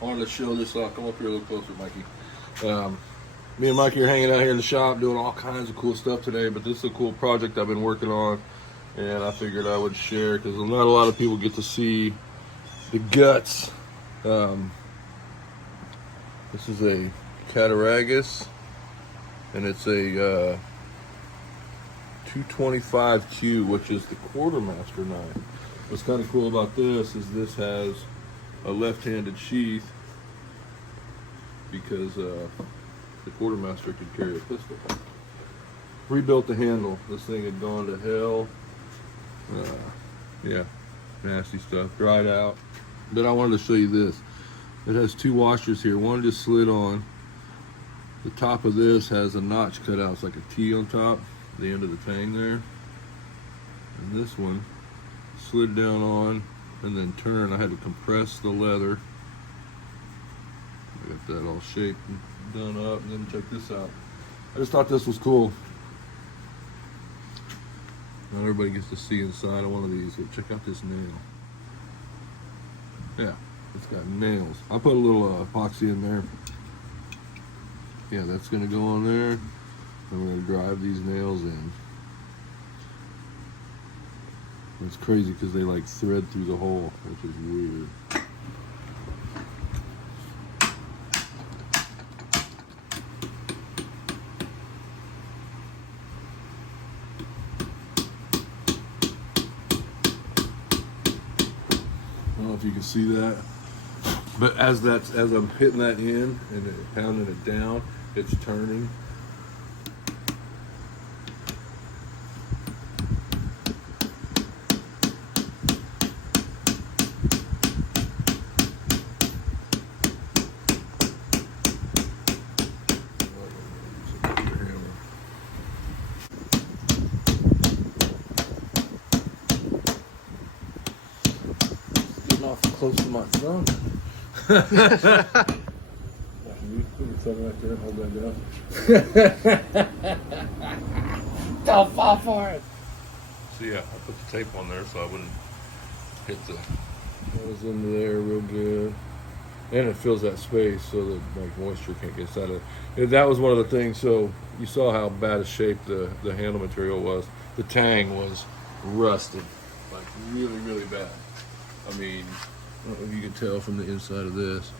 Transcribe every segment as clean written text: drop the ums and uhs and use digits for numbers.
I wanted to show this off. Come up here a little closer, Mikey. Me and Mikey are hanging out here in the shop doing all kinds of cool stuff today, but this is a cool project I've been working on, and I figured I would share because not a lot of people get to see the guts. This is a Cattaraugus, and it's a 225Q, which is the Quartermaster knife. What's kind of cool about this is this has a left-handed sheath because the Quartermaster could carry a pistol. Rebuilt the handle. This thing had gone to hell. Yeah, nasty stuff. Dried out. Then I wanted to show you this. It has two washers here. One just slid on. The top of this has a notch cut out. It's like a T on top, the end of the tang there. And this one slid down on and then turned. I had to compress the leather. I got that all shaped and done up. And then check this out. I just thought this was cool. Not everybody gets to see inside of one of these. But check out this nail. Yeah, it's got nails. I put a little epoxy in there. Yeah, that's gonna go on there. And we're gonna drive these nails in. It's crazy because they like thread through the hole, which is weird. I don't know if you can see that, but as I'm hitting that in and pounding it down, it's turning. Getting off close to my thumb. Right there, hold that down. Don't fall for it. So yeah, I put the tape on there so I wouldn't hit the nose into there real good, and it fills that space so that like moisture can't get inside of it. That was one of the things. So you saw how bad a shape the handle material was. The tang was rusted, like really bad. I mean, I don't know if you can tell from the inside of this.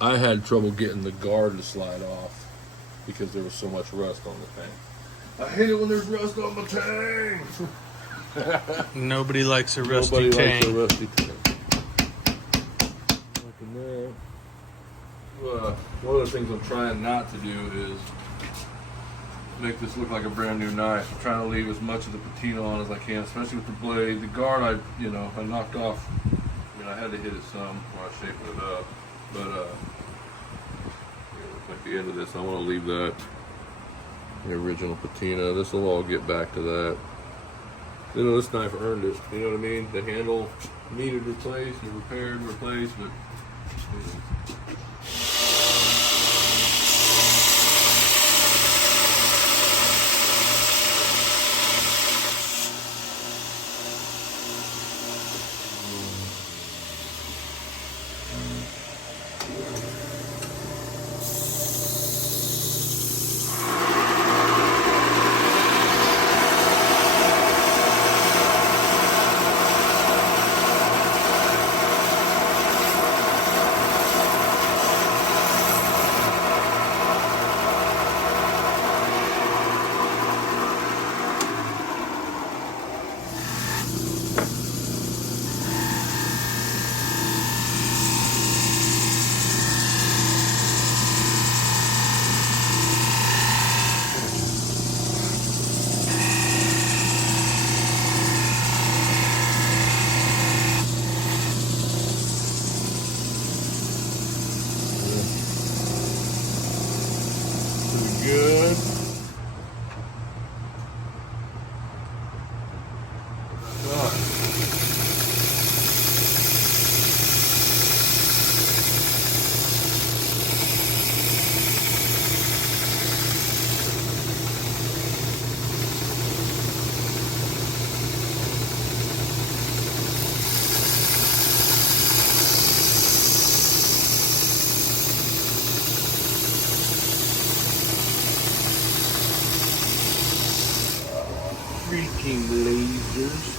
I had trouble getting the guard to slide off because there was so much rust on the tang. I hate it when there's rust on my tang. Nobody likes a rusty tang. Nobody likes a rusty tang. One of the things I'm trying not to do is make this look like a brand new knife. I'm trying to leave as much of the patina on as I can, especially with the blade. The guard, I knocked off. I mean, I had to hit it some when I was shaping it up. But at the end of this, I want to leave that the original patina. This will all get back to that. You know, this knife earned it. You know what I mean? The handle needed replaced, repaired, replaced, but. You know. making lasers.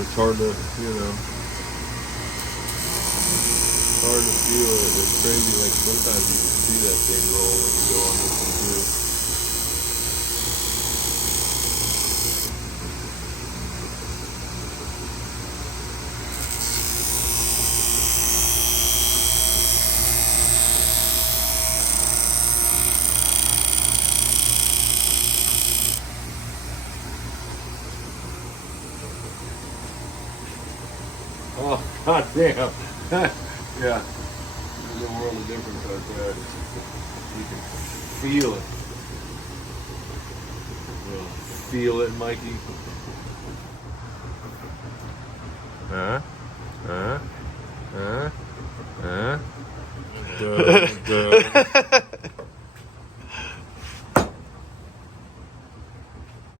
It's hard to, hard to feel it. It's crazy. Like sometimes you can see that thing roll when you go on this one too. Oh, god damn. Yeah. There's a world of difference right there. You can feel it. Feel it, Mikey. Duh.